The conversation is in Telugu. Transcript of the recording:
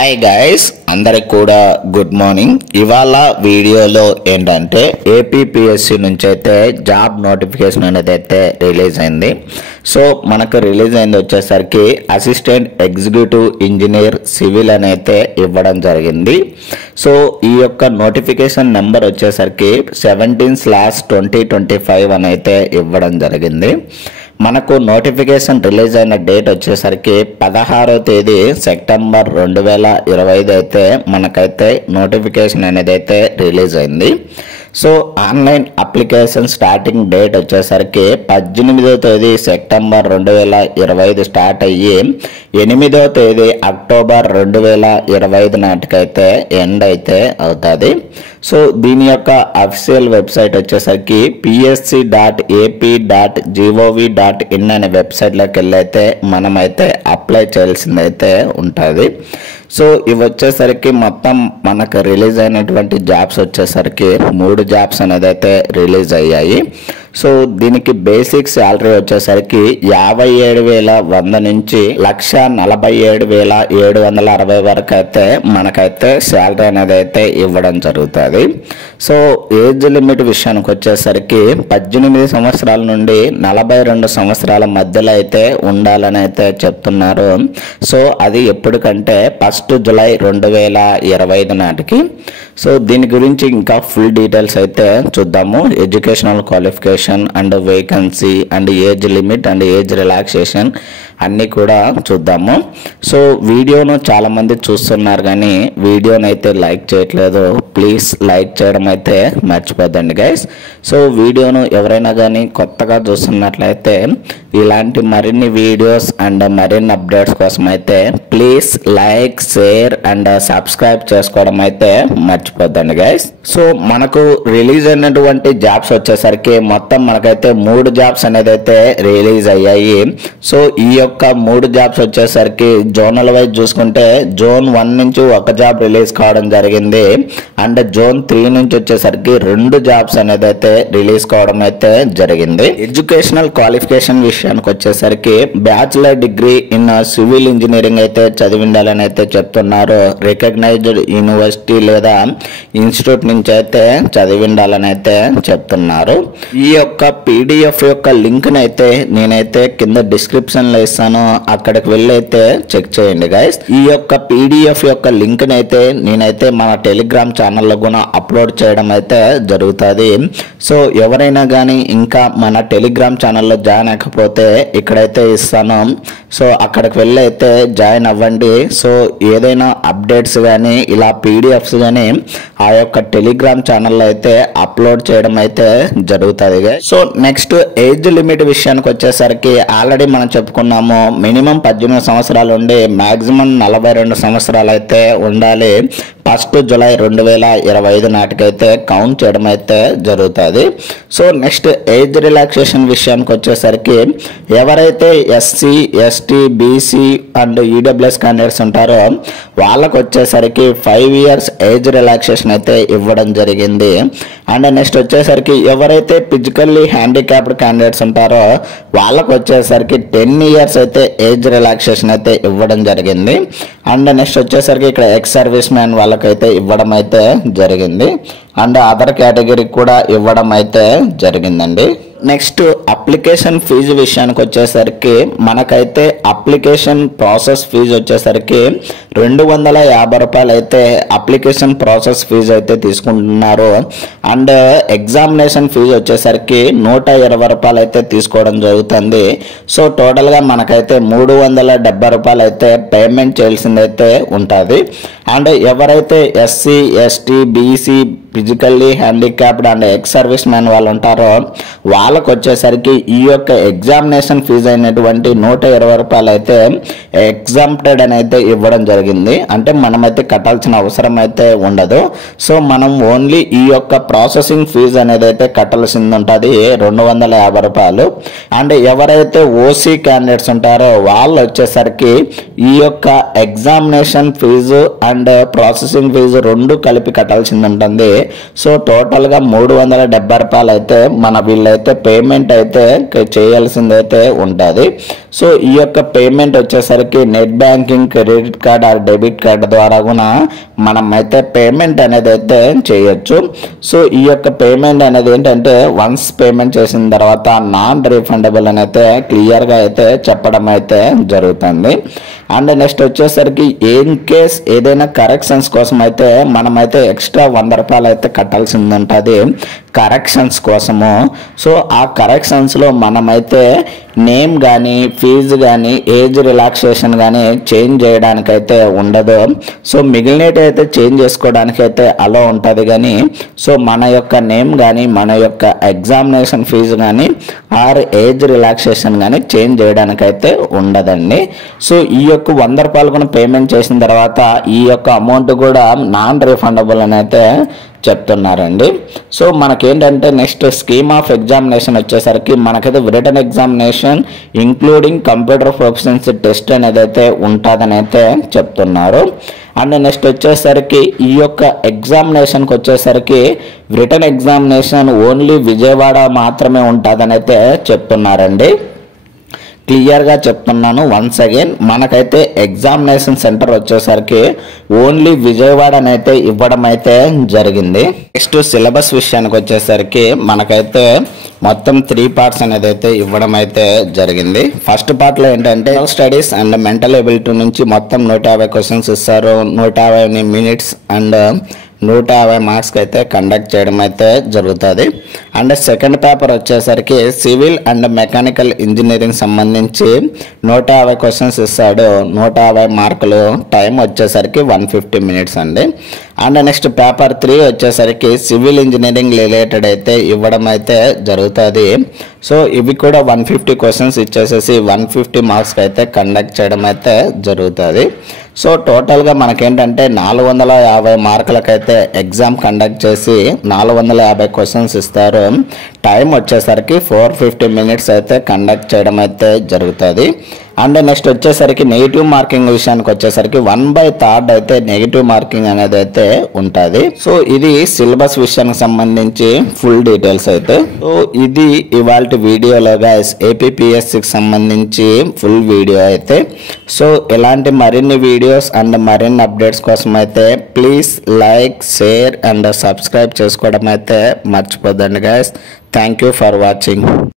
హాయ్ గైస్, అందరికి కూడా గుడ్ మార్నింగ్. ఇవాళ వీడియోలో ఏంటంటే ఏపీపీఎస్సీ నుంచి అయితే జాబ్ నోటిఫికేషన్ అనేది అయితే రిలీజ్ అయింది. సో మనకు రిలీజ్ అయింది వచ్చేసరికి అసిస్టెంట్ ఎగ్జిక్యూటివ్ ఇంజనీర్ సివిల్ అని అయితే ఇవ్వడం జరిగింది. సో ఈ యొక్క నోటిఫికేషన్ నెంబర్ వచ్చేసరికి 17/2025 అని అయితే ఇవ్వడం జరిగింది. మనకు నోటిఫికేషన్ రిలీజ్ అయిన డేట్ వచ్చేసరికి 16వ తేదీ సెప్టెంబర్ 2025 అయితే మనకైతే నోటిఫికేషన్ అనేది అయితే రిలీజ్ అయింది. So online application starting date వచ్చేసరికి 18వ తేదీ సెప్టెంబర్ 2025 స్టార్ట్ అయ్యి 8వ తేదీ అక్టోబర్ 2025 నాటికైతే ఎండ్ అయితే అవుతుంది. సో దీని యొక్క అఫీషియల్ వెబ్సైట్ వచ్చేసరికి psc.ap.gov.in అనే వెబ్సైట్లోకి వెళ్ళైతే మనమైతే అప్లై చేయాల్సిందైతే ఉంటుంది. సో ఇవి వచ్చేసరికి మొత్తం మనకు రిలీజ్ అయినటువంటి జాబ్స్ వచ్చేసరికి 3 జాబ్స్ అనేది అయితే రిలీజ్ అయ్యాయి. సో దీనికి బేసిక్ శాలరీ వచ్చేసరికి 57,100 నుంచి 1,47,760 వరకు అయితే మనకైతే శాలరీ అనేది అయితే ఇవ్వడం జరుగుతుంది. సో ఏజ్ లిమిట్ విషయానికి వచ్చేసరికి 18 సంవత్సరాల నుండి 42 సంవత్సరాల మధ్యలో అయితే ఉండాలని అయితే చెప్తున్నారు. సో అది ఎప్పటికంటే 1 జూలై 2025 నాటికి. సో దీని గురించి ఇంకా ఫుల్ డీటెయిల్స్ అయితే చూద్దాము. Educational qualification and vacancy and age limit and age relaxation అన్నీ కూడా చూద్దాము. సో వీడియోను చాలామంది చూస్తున్నారు కానీ వీడియోను అయితే లైక్ చేయట్లేదు. ప్లీజ్ లైక్ చేయడం అయితే మర్చిపోద్దండి గైస్. సో వీడియోను ఎవరైనా కానీ కొత్తగా చూస్తున్నట్లయితే ఇలాంటి మరిన్ని వీడియోస్ అండ్ మరిన్ని అప్డేట్స్ కోసం అయితే please like, share and subscribe చేసుకోవడం అయితే మర్చిపోద్దండి గైస్. సో మనకు రిలీజ్ అయినటువంటి జాబ్స్ వచ్చేసరికి మొత్తం మనకైతే 3 జాబ్స్ అనేది అయితే రిలీజ్ అయ్యాయి. సో ఈ యొక్క 3 జాబ్స్ వచ్చేసరికి జోనల్ వైజ్ చూసుకుంటే జోన్ 1 నుంచి 1 జాబ్ రిలీజ్ కావడం జరిగింది. అండ్ జోన్ 3 నుంచి వచ్చేసరికి 2 జాబ్స్ అనేది అయితే రిలీజ్ కావడం అయితే జరిగింది. ఎడ్యుకేషనల్ క్వాలిఫికేషన్ విషయానికి వచ్చేసరికి bachelor degree in civil engineering అయితే చదివి ఉండాలని అయితే చెప్తున్నారు. రికగ్నైజ్డ్ యూనివర్సిటీ లేదా ఇన్స్టిట్యూట్ నుంచి అయితే చదివి ఉండాలని అయితే చెప్తున్నారు. ఈ యొక్క పీడిఎఫ్ యొక్క లింక్ అయితే నేనైతే కింద డిస్క్రిప్షన్ లో ఇస్తాను, అక్కడికి వెళ్ళి అయితే చెక్ చేయండి గైస్. ఈ యొక్క పీడిఎఫ్ యొక్క లింక్ అయితే నేనైతే మన టెలిగ్రామ్ ఛానల్లో కూడా అప్లోడ్ చేయడం అయితే జరుగుతుంది. సో ఎవరైనా కానీ ఇంకా మన టెలిగ్రామ్ ఛానల్లో జాయిన్ అవ్వకపోతే ఇక్కడైతే ఇస్తాను. సో అక్కడికి వెళ్ళి అయితే జాయిన్ అవ్వండి. సో ఏదైనా అప్డేట్స్ కానీ ఇలా పీడిఎఫ్స్ కానీ ఆ యొక్క టెలిగ్రామ్ ఛానల్లో అయితే అప్లోడ్ చేయడం అయితే జరుగుతుంది. సో నెక్స్ట్ ఏజ్ లిమిట్ విషయానికి వచ్చేసరికి ఆల్రెడీ మనం చెప్పుకున్నాము. మినిమం 18 సంవత్సరాలు ఉండి మాక్సిమం 42 సంవత్సరాలు అయితే ఉండాలి. 1 జూలై 2025 నాటికైతే కౌంట్ చేయడం అయితే జరుగుతుంది. సో నెక్స్ట్ ఏజ్ రిలాక్సేషన్ విషయానికి వచ్చేసరికి ఎవరైతే SC, ST, BC and EWS candidates ఉంటారో వాళ్ళకు వచ్చేసరికి 5 years ఏజ్ రిలాక్సేషన్ అయితే ఇవ్వడం జరిగింది. అండ్ నెక్స్ట్ వచ్చేసరికి ఎవరైతే ఫిజికల్లీ హ్యాండిక్యాప్డ్ క్యాండిడేట్స్ ఉంటారో వాళ్ళకు వచ్చేసరికి 10 years అయితే ఏజ్ రిలాక్సేషన్ అయితే ఇవ్వడం జరిగింది. అండ్ నెక్స్ట్ వచ్చేసరికి ఇక్కడ ఎక్స్ సర్వీస్ మ్యాన్ వాళ్ళకైతే ఇవ్వడం అయితే జరిగింది. అండ్ అదర్ కేటగిరీకి కూడా ఇవ్వడం అయితే జరిగిందండి. నెక్స్ట్ అప్లికేషన్ ఫీజు విషయానికి వచ్చేసరికి మనకైతే అప్లికేషన్ ప్రాసెస్ ఫీజు వచ్చేసరికి 250 రూపాయలు అయితే అప్లికేషన్ ప్రాసెస్ ఫీజు అయితే తీసుకుంటున్నారు. అండ్ ఎగ్జామినేషన్ ఫీజు వచ్చేసరికి 120 రూపాయలు అయితే తీసుకోవడం జరుగుతుంది. సో టోటల్గా మనకైతే 370 రూపాయలు అయితే పేమెంట్ చేయాల్సిందైతే ఉంటుంది. అండ్ ఎవరైతే SC, ST, BC, physically handicapped and ex service man వాళ్ళు ఉంటారో వాళ్ళకు వచ్చేసరికి ఈ యొక్క ఎగ్జామినేషన్ ఫీజు అయినటువంటి 120 రూపాయలు అయితే ఎగ్జాంప్టెడ్ అని అయితే ఇవ్వడం జరిగింది. అంటే మనమైతే కట్టాల్సిన అవసరం అయితే ఉండదు. సో మనం ఓన్లీ ఈ యొక్క ప్రాసెసింగ్ ఫీజు అనేది అయితే కట్టాల్సింది ఉంటుంది 250 రూపాయలు. అండ్ ఎవరైతే ఓసీ క్యాండిడేట్స్ ఉంటారో వాళ్ళు వచ్చేసరికి ఈ యొక్క examination fee and processing fee 2 కలిపి కట్టాల్సింది ఉంటుంది. సో టోటల్గా 370 రూపాయలు అయితే వీళ్ళైతే పేమెంట్ అయితే చేయాల్సింది అయితే ఉంటుంది. సో ఈ యొక్క పేమెంట్ వచ్చేసరికి net banking, credit card or debit card ద్వారా కూడా మనం అయితే పేమెంట్ అనేది అయితే చేయొచ్చు. సో ఈ యొక్క పేమెంట్ అనేది ఏంటంటే వన్స్ పేమెంట్ చేసిన తర్వాత నాన్ రీఫండబుల్ అని అయితే క్లియర్గా అయితే చెప్పడం అయితే జరుగుతుంది. అండ్ నెక్స్ట్ వచ్చేసరికి ఇన్ కేస్ ఏదైనా కరెక్షన్స్ కోసం అయితే మనమైతే ఎక్స్ట్రా 100 రూపాయలు అయితే కట్టాల్సింది ఉంటుంది కరెక్షన్స్ కోసము. సో ఆ కరెక్షన్స్లో మనమైతే నేమ్ కానీ ఫీజు కానీ ఏజ్ రిలాక్సేషన్ కానీ చేంజ్ చేయడానికైతే ఉండదు. సో మిగిలినవి అయితే చేంజ్ చేసుకోవడానికి అయితే అలో ఉంటుంది కానీ సో మన యొక్క నేమ్ కానీ మన యొక్క ఎగ్జామినేషన్ ఫీజు కానీ ఆర్ ఏజ్ రిలాక్సేషన్ కానీ చేంజ్ చేయడానికైతే ఉండదండి. సో ఈ యొక్క 100 రూపాయలు కూడా పేమెంట్ చేసిన తర్వాత ఈ యొక్క అమౌంట్ కూడా నాన్ రీఫండబుల్ అని అయితే చెప్తున్నారండి. సో మనకేంటంటే నెక్స్ట్ స్కీమ్ ఆఫ్ ఎగ్జామినేషన్ వచ్చేసరికి మనకైతే written examination including computer proficiency test అనేది అయితే ఉంటుందని అయితే చెప్తున్నారు. అండ్ నెక్స్ట్ వచ్చేసరికి ఈ యొక్క ఎగ్జామినేషన్కి వచ్చేసరికి రిటన్ ఎగ్జామినేషన్ ఓన్లీ విజయవాడ మాత్రమే ఉంటుందని అయితే చెప్తున్నారండి. క్లియర్గా చెప్తున్నాను వన్స్ అగైన్, మనకైతే ఎగ్జామినేషన్ సెంటర్ వచ్చేసరికి ఓన్లీ విజయవాడ అయితే ఇవ్వడం అయితే జరిగింది. నెక్స్ట్ సిలబస్ విషయానికి వచ్చేసరికి మనకైతే మొత్తం 3 పార్ట్స్ అనేది అయితే ఇవ్వడం అయితే జరిగింది. ఫస్ట్ పార్ట్లో ఏంటంటే స్టడీస్ అండ్ మెంటల్ ఎబిలిటీ నుంచి మొత్తం 150 క్వశ్చన్స్ ఇస్తారు. 150 మినిట్స్ అండ్ 150 మార్క్స్కి అయితే కండక్ట్ చేయడం అయితే జరుగుతుంది. అండ్ సెకండ్ పేపర్ వచ్చేసరికి సివిల్ అండ్ మెకానికల్ ఇంజనీరింగ్ సంబంధించి 150 క్వశ్చన్స్ ఇస్తాడు. 150 మార్కులు, టైం వచ్చేసరికి 150 మినిట్స్ అండి. అండ్ నెక్స్ట్ పేపర్ 3 వచ్చేసరికి సివిల్ ఇంజనీరింగ్ రిలేటెడ్ అయితే ఇవ్వడం అయితే జరుగుతుంది. సో ఇవి కూడా 150 క్వశ్చన్స్ ఇచ్చేసేసి 150 మార్క్స్కి అయితే కండక్ట్ చేయడం అయితే జరుగుతుంది. సో టోటల్గా మనకేంటంటే 450 మార్కులకైతే ఎగ్జామ్ కండక్ట్ చేసి 450 క్వశ్చన్స్ ఇస్తారు. టైం వచ్చేసరికి 450 మినిట్స్ అయితే కండక్ట్ చేయడం అయితే జరుగుతుంది. అండ్ నెక్స్ట్ వచ్చేసరికి నెగిటివ్ మార్కింగ్ విషయానికి వచ్చేసరికి 1/3 అయితే నెగిటివ్ మార్కింగ్ అనేది అయితే ఉంటుంది. సో ఇది సిలబస్ విషయానికి సంబంధించి ఫుల్ డీటెయిల్స్ అయితే. సో ఇది ఇవాళ వీడియోలో గైస్ ఏపీపీఎస్సికి సంబంధించి ఫుల్ వీడియో అయితే. సో ఇలాంటి మరిన్ని వీడియోస్ అండ్ మరిన్ని అప్డేట్స్ కోసం అయితే please like, share and subscribe చేసుకోవడం అయితే మర్చిపోద్దండి guys. Thank you for watching.